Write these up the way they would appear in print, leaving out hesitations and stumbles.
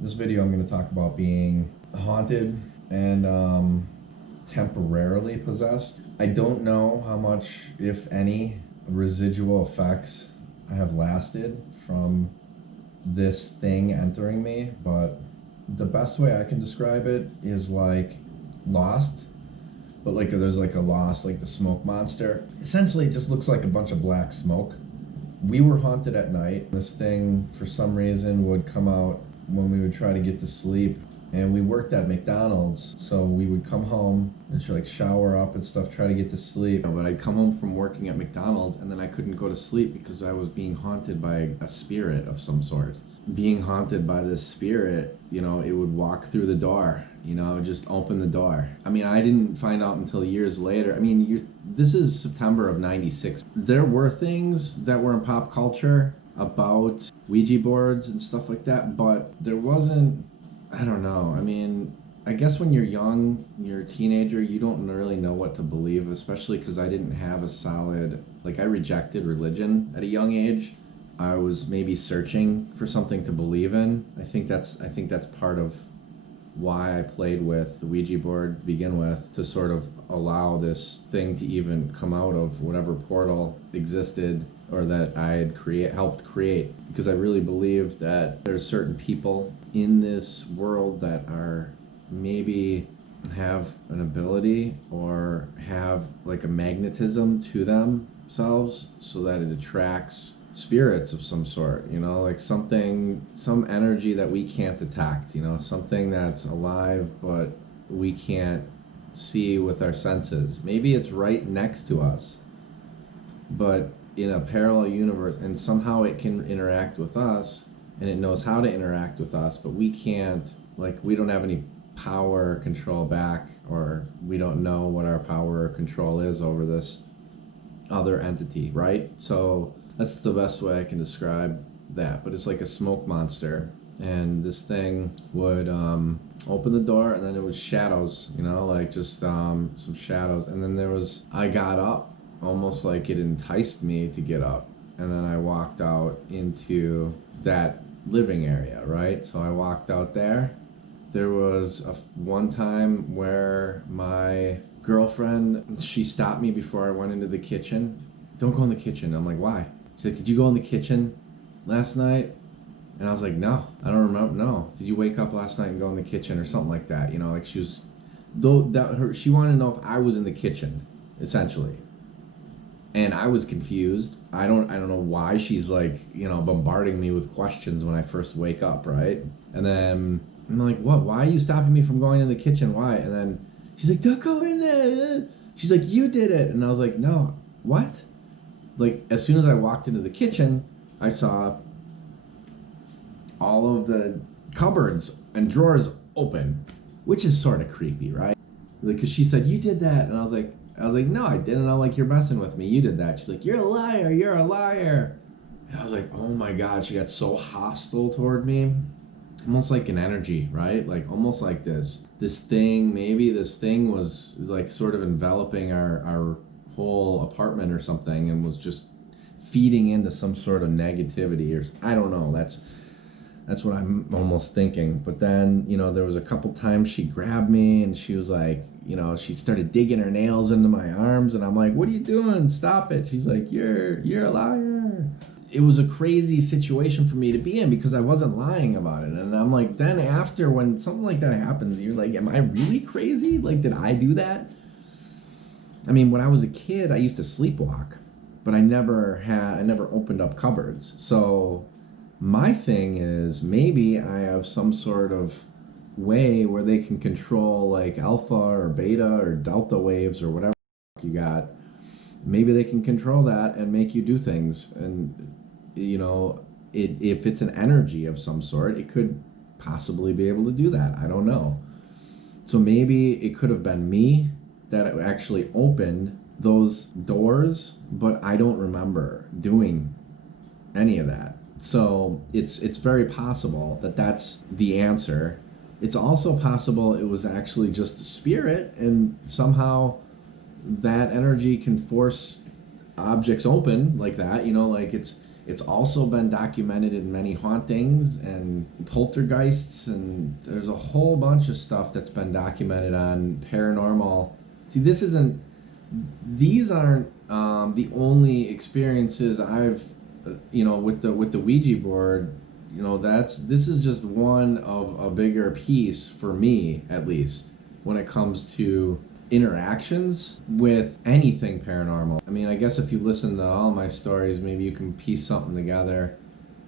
This video I'm going to talk about being haunted and temporarily possessed. I don't know how much, if any, residual effects I have lasted from this thing entering me, but the best way I can describe it is like Lost, but like there's like a Lost, like the smoke monster. Essentially, it just looks like a bunch of black smoke. We were haunted at night. This thing, for some reason, would come out when we would try to get to sleep. And we worked at McDonald's, so we would come home and like shower up and stuff, try to get to sleep. But I'd come home from working at McDonald's and then I couldn't go to sleep because I was being haunted by a spirit of some sort. Being haunted by this spirit, it would walk through the door, just open the door. I mean, I didn't find out until years later. I mean, this is September of '96. There were things that were in pop culture about Ouija boards and stuff like that, but there wasn't, I don't know. I mean, I guess when you're young, you're a teenager, you don't really know what to believe, especially because I didn't have a solid, I rejected religion at a young age. I was maybe searching for something to believe in. I think that's part of why I played with the Ouija board to begin with, to sort of allow this thing to even come out of whatever portal existed or that I had helped create. Because I really believe that there's certain people in this world that are maybe have an ability or have like a magnetism to themselves so that it attracts spirits of some sort, like some energy that we can't detect, something that's alive but we can't see with our senses. Maybe it's right next to us, but in a parallel universe, and somehow it can interact with us and it knows how to interact with us, but we can't, we don't have any power or control back, or we don't know what our power or control is over this other entity, right? So that's the best way I can describe that. But it's like a smoke monster, and this thing would open the door, and then it was shadows, just some shadows. And then I got up, almost like it enticed me to get up, and then I walked out into that living area, right? So I walked out there. There was one time where my girlfriend, she stopped me before I went into the kitchen. Don't go in the kitchen. I'm like, why? She's like, did you go in the kitchen last night? And I was like, no, I don't remember. No. Did you wake up last night and go in the kitchen or something like that? She was, she wanted to know if I was in the kitchen, essentially. And I was confused. I don't know why she's bombarding me with questions when I first wake up, right? And then I'm like, what? Why are you stopping me from going in the kitchen? Why? And then she's like, don't go in there. She's like, you did it. And I was like, no, what? As soon as I walked into the kitchen, I saw all of the cupboards and drawers open, which is sort of creepy, right? Because she said, you did that. And I was like, no, I didn't. I'm like, you're messing with me. You did that. She's like, you're a liar. You're a liar. And I was like, oh my God. She got so hostile toward me. Almost like an energy, right? Almost like this thing, maybe this thing was sort of enveloping our whole apartment or something, and was just feeding into some sort of negativity, or I don't know. That's what I'm almost thinking. But then, there was a couple times she grabbed me and she was like, she started digging her nails into my arms, and I'm like, what are you doing? Stop it. She's like, you're a liar. It was a crazy situation for me to be in because I wasn't lying about it. And I'm like, then after, when something like that happens, you're like, am I really crazy? Did I do that? I mean, when I was a kid, I used to sleepwalk, but I never opened up cupboards. So my thing is, maybe I have some sort of way where they can control alpha or beta or delta waves or whatever you got. Maybe they can control that and make you do things. And if it's an energy of some sort, it could possibly be able to do that. I don't know. So maybe it could have been me that actually opened those doors, but I don't remember doing any of that. So it's very possible that that's the answer. It's also possible it was actually just a spirit, and somehow that energy can force objects open like that. It's also been documented in many hauntings and poltergeists, and there's a whole bunch of stuff that's been documented on paranormal. See, these aren't the only experiences I've, with the Ouija board. This is just one of a bigger piece for me, at least, when it comes to interactions with anything paranormal. I mean, I guess if you listen to all my stories, maybe you can piece something together.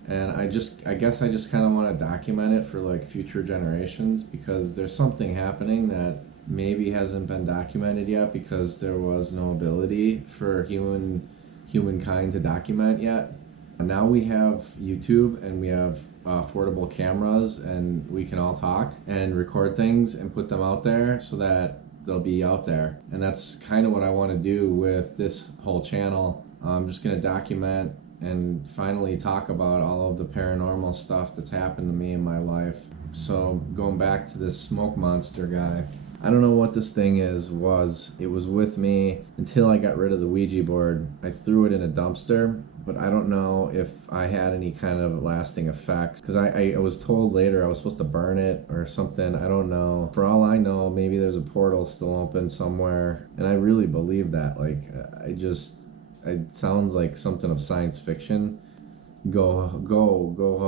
And I guess I just kind of want to document it for like future generations, because there's something happening that maybe hasn't been documented yet because there was no ability for humankind to document yet. And now we have YouTube and we have affordable cameras, and we can all talk and record things and put them out there so that they'll be out there. And that's kind of what I want to do with this whole channel. I'm just going to document and finally talk about all of the paranormal stuff that's happened to me in my life. So going back to this smoke monster guy, I don't know what this thing it was with me until I got rid of the Ouija board. I threw it in a dumpster, but I don't know if I had any kind of lasting effects, because I was told later I was supposed to burn it or something. I don't know. For all I know, maybe there's a portal still open somewhere, and I really believe that. Like, it sounds like something of science fiction. Go, don't go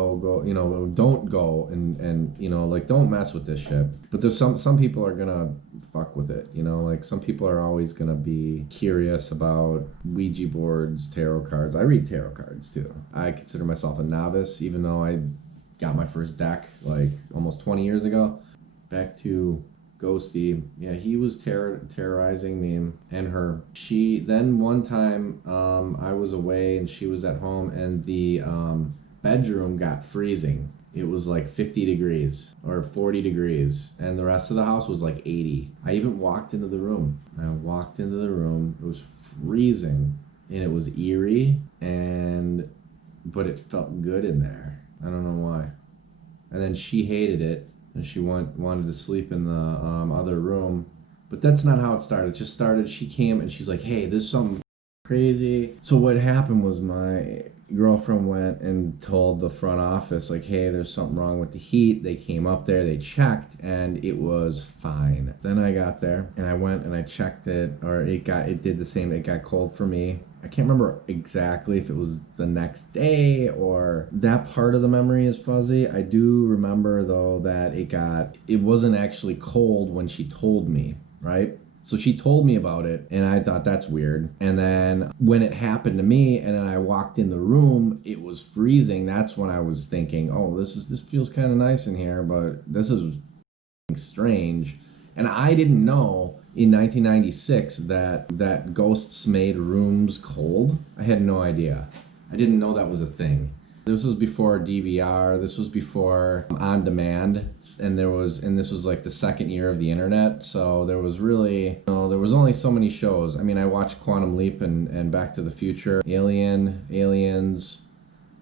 and like, don't mess with this shit. But there's some people are gonna fuck with it, like some people are always gonna be curious about Ouija boards, tarot cards. I read tarot cards too. I consider myself a novice, even though I got my first deck like almost 20 years ago. Back to Ghosty. Yeah, he was terrorizing me and her. Then one time, I was away and she was at home, and the bedroom got freezing. It was like 50 degrees or 40 degrees, and the rest of the house was like 80. I even walked into the room. It was freezing, and it was eerie, but it felt good in there. I don't know why. And then she hated it, and she wanted to sleep in the other room. But that's not how it started. It just started, she came and she's like, hey, there's something crazy. So what happened was my girlfriend went and told the front office, like, hey, there's something wrong with the heat. They came up there, they checked, and it was fine. Then I got there and I went and I checked it, or it did the same. It got cold for me. I can't remember exactly if it was the next day, or that part of the memory is fuzzy. I do remember though that it wasn't actually cold when she told me, right? So she told me about it, and I thought that's weird. And then when it happened to me, and then I walked in the room, it was freezing. That's when I was thinking, oh, this feels kind of nice in here, but this is strange. And I didn't know in 1996 that ghosts made rooms cold. I had no idea. I didn't know that was a thing. This was before DVR. This was before on demand, and this was like the second year of the internet. So there was really, there was only so many shows. I mean, I watched Quantum Leap and Back to the Future, Aliens.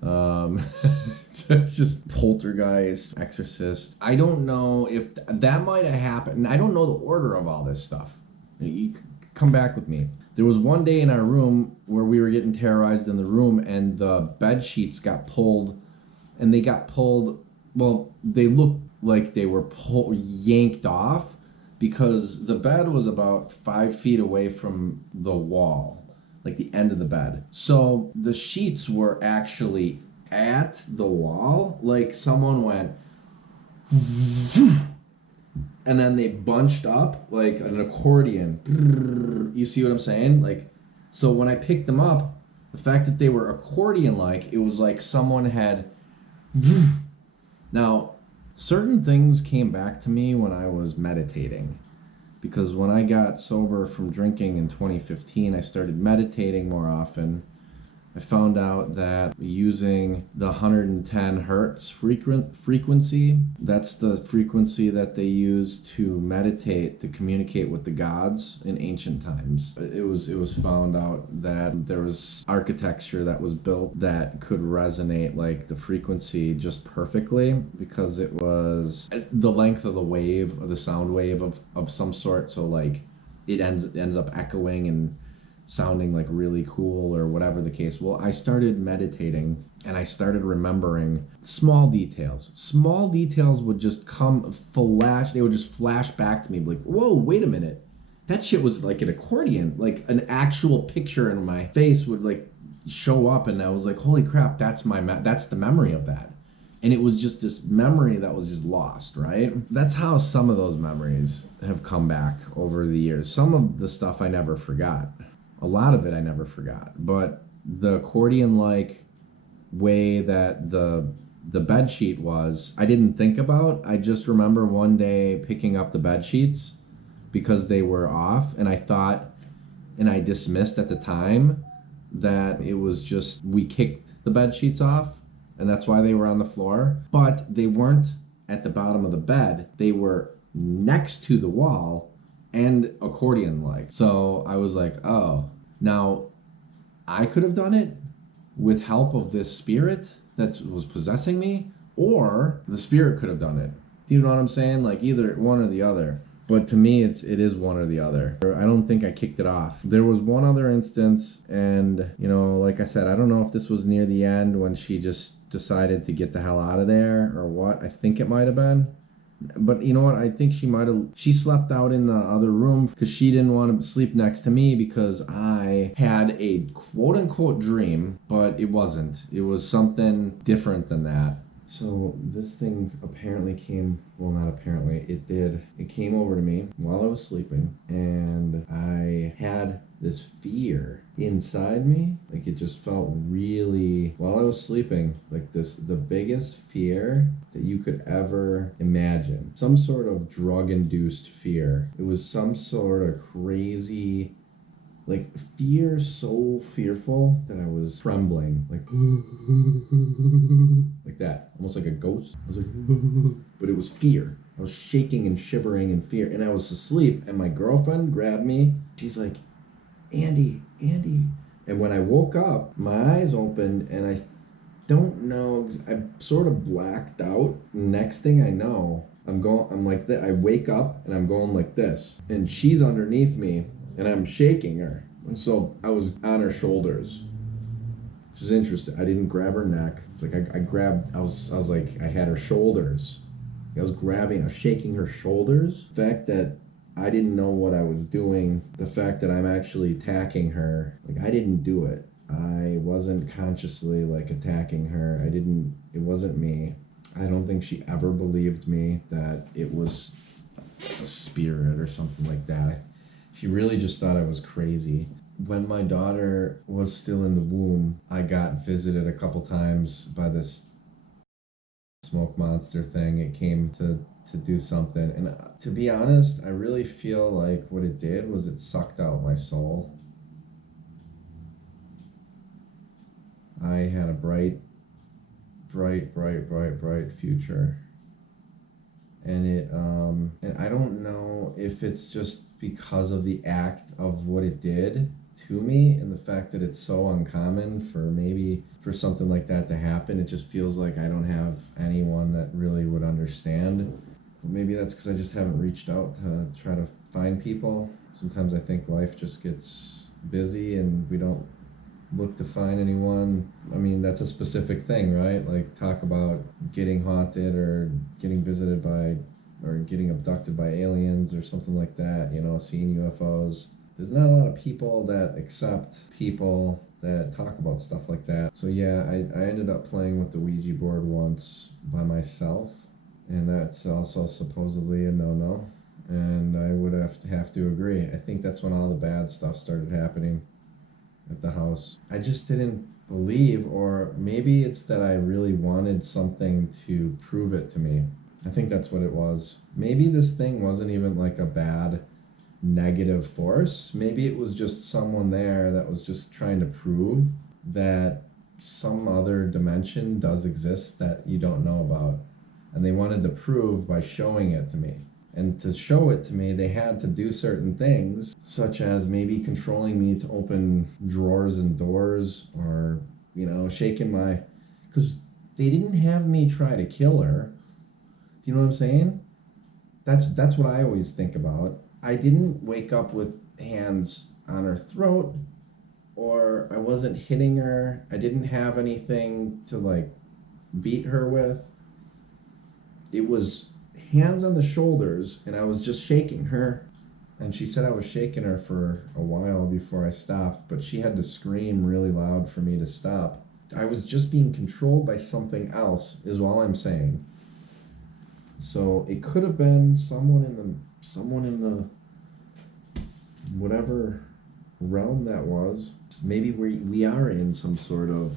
It's just Poltergeist, Exorcist. I don't know if that might have happened. I don't know the order of all this stuff. You come back with me. There was one day in our room where we were getting terrorized in the room, and the bed sheets got pulled, and they got pulled. Well, they looked like they were yanked off, because the bed was about 5 feet away from the wall, like the end of the bed. So the sheets were actually at the wall, like someone went and then they bunched up like an accordion. You see what I'm saying? Like, so when I picked them up, the fact that they were accordion-like, it was like someone had. Now, certain things came back to me when I was meditating, because when I got sober from drinking in 2015, I started meditating more often. I found out that using the 110 hertz frequency, that's the frequency that they used to meditate, to communicate with the gods in ancient times. It was found out that there was architecture that was built that could resonate like the frequency just perfectly, because it was the length of the wave, of the sound wave of some sort. So like it ends up echoing, and sounding like really cool or whatever the case. Well, I started meditating and I started remembering small details. Small details would just they would just flash back to me like, whoa, wait a minute. That shit was like an accordion, like an actual picture in my face would like show up, and I was like, holy crap, that's the memory of that. And it was just this memory that was just lost, right? That's how some of those memories have come back over the years. Some of the stuff I never forgot. A lot of it I never forgot. But the accordion-like way that the bed sheet was, I didn't think about. I just remember one day picking up the bed sheets because they were off, and I thought, and I dismissed at the time that it was just we kicked the bed sheets off, and that's why they were on the floor. But they weren't at the bottom of the bed. They were next to the wall and accordion-like. So I was like, oh, now I could have done it with help of this spirit that was possessing me, or the spirit could have done it. Do you know what I'm saying? Like either one or the other. But to me, it is one or the other. I don't think I kicked it off. There was one other instance, and, you know, like I said, I don't know if this was near the end when she just decided to get the hell out of there or what. I think it might have been. But you know what? I think she slept out in the other room because she didn't want to sleep next to me because I had a quote-unquote dream, but it wasn't. It was something different than that. So this thing apparently not apparently, it did. It came over to me while I was sleeping, and I had this fear inside me. Like it just felt really, while I was sleeping, like the biggest fear that you could ever imagine. Some sort of drug-induced fear. It was some sort of crazy, like fear, so fearful that I was trembling, like that, almost like a ghost. I was like, but it was fear. I was shaking and shivering in fear, and I was asleep, and my girlfriend grabbed me. She's like, Andy. And when I woke up, my eyes opened, and I don't know, I sort of blacked out. Next thing I know, I'm like that. I wake up, and I'm going like this, and she's underneath me, and I'm shaking her. And so I was on her shoulders, which is interesting. I didn't grab her neck. It's like I was like, I had her shoulders. I was shaking her shoulders. The fact that I didn't know what I was doing, the fact that I'm actually attacking her, like I didn't do it. I wasn't consciously like attacking her. It wasn't me. I don't think she ever believed me that it was a spirit or something like that. She really just thought I was crazy. When my daughter was still in the womb, I got visited a couple times by this smoke monster thing. It came to do something. And to be honest, I really feel like what it did was it sucked out my soul. I had a bright future. And I don't know if it's just because of the act of what it did to me and the fact that it's so uncommon for something like that to happen. It just feels like I don't have anyone that really would understand. Maybe that's because I just haven't reached out to try to find people. Sometimes I think life just gets busy and we don't look to find anyone. I mean, that's a specific thing, right? Like talk about getting haunted or getting visited by or getting abducted by aliens or something like that, you know, seeing UFOs. There's not a lot of people that accept people that talk about stuff like that. So yeah, I ended up playing with the Ouija board once by myself, and that's also supposedly a no-no. And I would have to agree. I think that's when all the bad stuff started happening at the house. I just didn't believe, or maybe it's that I really wanted something to prove it to me. I think that's what it was. Maybe this thing wasn't even like a bad negative force. Maybe it was just someone there that was just trying to prove that some other dimension does exist that you don't know about. And they wanted to prove by showing it to me. And to show it to me, they had to do certain things, such as maybe controlling me to open drawers and doors, or, you know, shaking my... Because they didn't have me try to kill her. Do you know what I'm saying? That's what I always think about. I didn't wake up with hands on her throat. or I wasn't hitting her. I didn't have anything to like beat her with. It was hands on the shoulders, and I was just shaking her. And she said I was shaking her for a while before I stopped, but she had to scream really loud for me to stop. I was just being controlled by something else, is all I'm saying. So it could have been someone in the whatever realm that was. Maybe we are in some sort of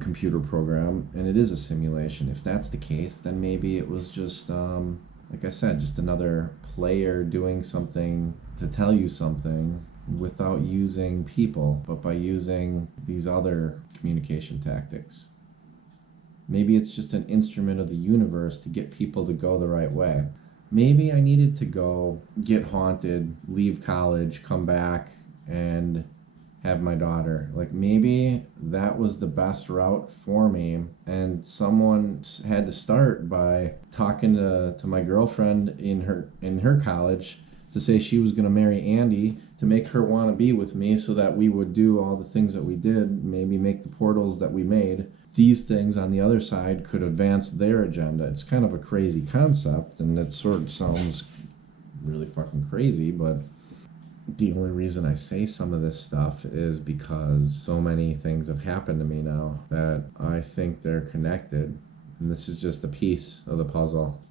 computer program and it is a simulation. If that's the case, then maybe it was just like I said, just another player doing something to tell you something without using people, but by using these other communication tactics. Maybe it's just an instrument of the universe to get people to go the right way. Maybe I needed to go get haunted, leave college, come back, and have my daughter. Like maybe that was the best route for me. And someone had to start by talking to my girlfriend in her college to say she was going to marry Andy to make her want to be with me so that we would do all the things that we did, maybe make the portals that we made. These things on the other side could advance their agenda. It's kind of a crazy concept, and it sort of sounds really fucking crazy, but the only reason I say some of this stuff is because so many things have happened to me now that I think they're connected. And this is just a piece of the puzzle.